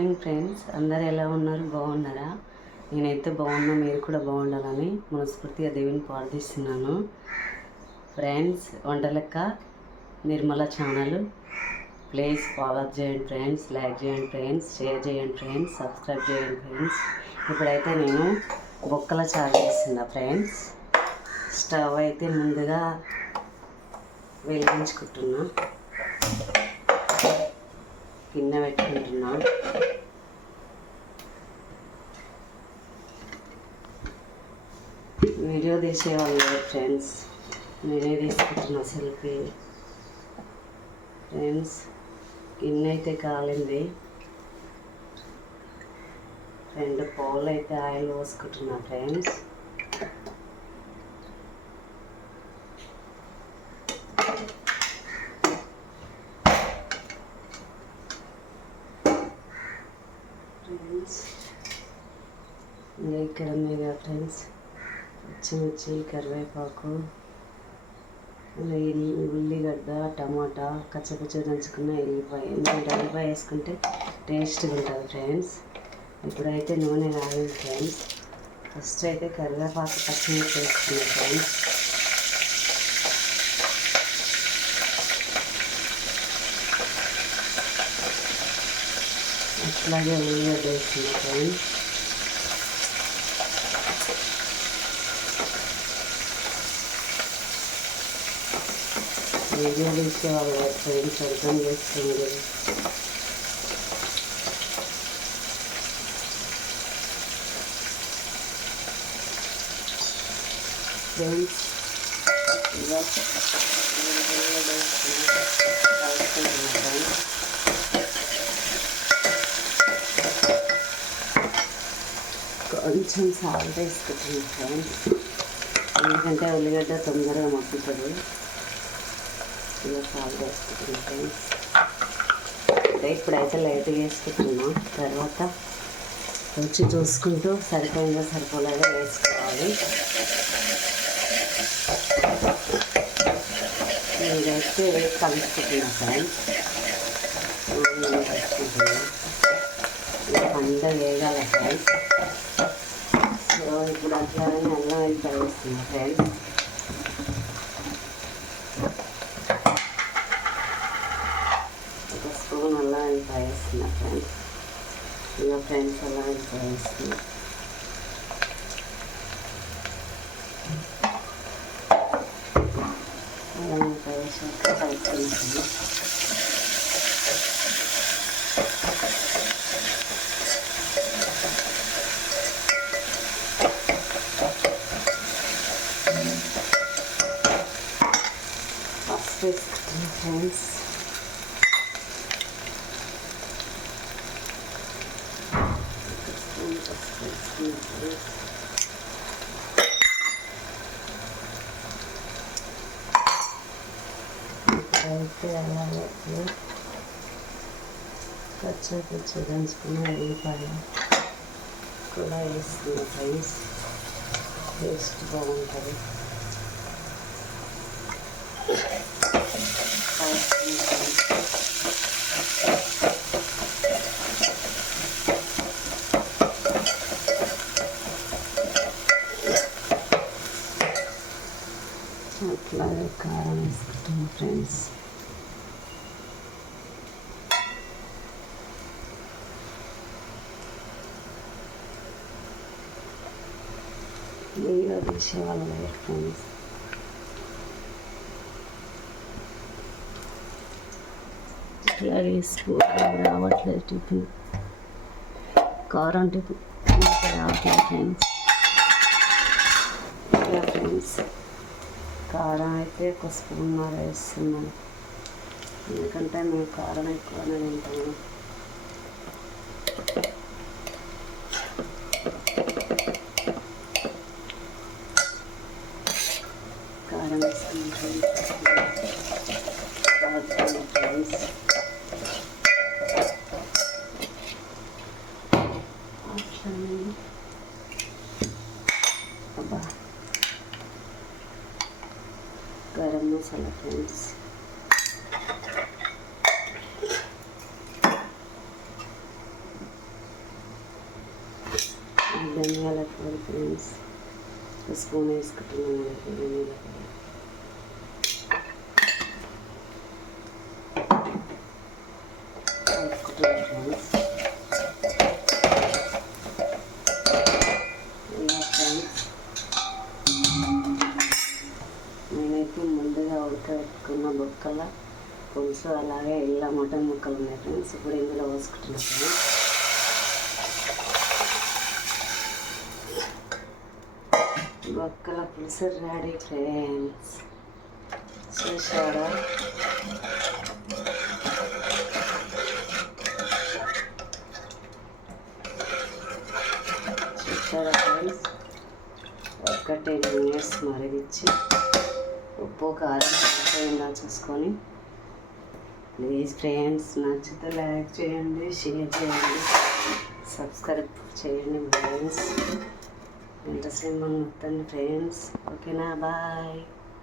ఫ్రెండ్స్ అందరు ఎలా ఉన్నారు? బాగున్నారా? నేనైతే బాగున్నా, మీరు కూడా బాగుండాలని మనస్ఫూర్తిగా దేవుని ప్రార్థిస్తున్నాను. ఫ్రెండ్స్, వంటలెక్క నిర్మల ఛానల్ ప్లీజ్ ఫాలో చేయండి ఫ్రెండ్స్, లైక్ చేయండి ఫ్రెండ్స్, షేర్ చేయండి ఫ్రెండ్స్, సబ్స్క్రైబ్ చేయండి ఫ్రెండ్స్. ఇప్పుడైతే నేను బొక్కల చారు చేస్తున్నా ఫ్రెండ్స్. స్టవ్ అయితే ముందుగా వెలిగించుకుంటున్నా, గిన్నె పెట్టుకుంటున్నా. వీడియో తీసేవాళ్ళు ఫ్రెండ్స్, నేనే తీసుకుంటున్నా సెల్ఫీ. ఫ్రెండ్స్, గిన్నె అయితే కాలింది. 2 పౌలు అయితే ఆయిల్ పోసుకుంటున్నా ఫ్రెండ్స్. ఇక్కడ మీద ఫ్రెండ్స్ పచ్చిమిర్చి, కరివేపాకు, ఉల్లిగడ్డ, టమాటా, కచ్చపచ్చ దంచుకున్న ఎల్లిపాయ. ఎందుకంటే ఎల్లిపాయ వేసుకుంటే టేస్ట్గా ఉంటుంది ఫ్రెండ్స్. ఇప్పుడైతే నూనె కాగింది ఫ్రెండ్స్. ఫస్ట్ అయితే కరివేపాకు, పచ్చిమిర్చి వేసుకున్నాం ఫ్రెండ్స్. అట్లాగే ఉల్లిగడ్డ వేసుకున్నాం ఫ్రెండ్స్. వీడియో తీసే వాళ్ళు ఫ్రెండ్స్ అర్థం చేస్తుంది. ఫ్రెండ్స్, కొంచెం సాల్ట్ వేసుకుంటున్నాను ఫ్రెండ్స్, ఎందుకంటే ఉల్లిగడ్డ తొందరగా మగ్గుతుంది. ఇలా సాల్ట్ వేసుకుంటున్నాను ఫ్రెండ్స్. ఇప్పుడైతే లైట్గా వేసుకుంటున్నా, తర్వాత రుచి చూసుకుంటూ సరిపోయిందో సరిపోలేదో వేసుకోవాలి. ఇదైతే కలుపుకుంటున్నా ఫ్రెండ్స్, కలుపుకుంటున్నా. పండుగ వేయాల ఫ్రెండ్స్. సో ఇప్పుడు అట్లానే అల్లం అయితే వేస్తున్నా ఫ్రెండ్స్. ఒక స్పూన్ అల్లం అయితే వేస్తున్నా ఫ్రెండ్స్. ఇలా ఫ్రెండ్స్ అల్లం అయితే వేస్తున్నా. అల్లం అయితే వేసాక కలుపుకుంటున్నా. వేసుకుంటున్నా ఫ్రెండ్స్. ఇప్పుడైతే అలాగే పచ్చి దంచుకున్న ఎల్లిపాయ కూడా వేస్తున్నా ఫ్రెండ్స్, టేస్ట్ బాగుంటుంది. అట్లాగే కారం వేసుకుంటాం ఫ్రెండ్స్. వీడియో తీసేవాళ్ళు లేరు ఫ్రెండ్స్. ఇట్లాగే స్పూన్ రావట్లేదు, టిఫిన్ కారం టిఫిన్ రావట్లేదు ఫ్రెండ్స్. ఫ్రెండ్స్, కారం అయితే ఒక స్పూన్ వేస్తున్నాను, ఎందుకంటే మేము కారం ఎక్కువనే తింటాము. కారం వేసుకున్నాం ఫ్రెండ్స్. గరం మసాలా ఫ్రెండ్స్. ధనియాల పొడి ఫ్రెండ్స్ స్పూన్ వేసుకుంటున్నాను. నేనైతే ముందుగా ఉడకబెట్టుకున్న బొక్కల పులుసు అలాగే ఇలా మటన్ ముక్కలు ఉన్నాయి ఫ్రెండ్స్. ఇప్పుడు ఇందులో పోసుకుంటున్నాను. బొక్కల పులుసు రెడీ ఫ్రెండ్స్. చూసారా? ఫ్రెండ్స్ ఒక 10 minutes మరిగించి ఉప్పు కారం సరిపోయిందా చూసుకొని ప్లీజ్ ఫ్రెండ్స్ నచ్చితే లైక్ చేయండి, షేర్ చేయండి, సబ్స్క్రైబ్ చేయండి ఫ్రెండ్స్. ఇంట్రెస్ట్ మొత్తం ఫ్రెండ్స్. ఓకేనా? బాయ్.